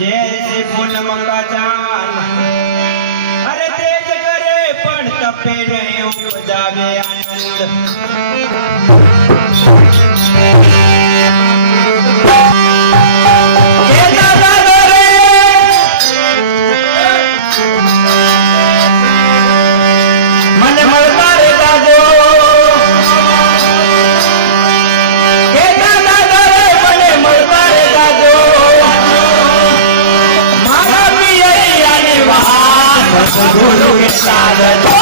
जैसे पूनम का चांद अरे तेज करे पण तपे नहीं उपजावे आनंद قولوا يسعد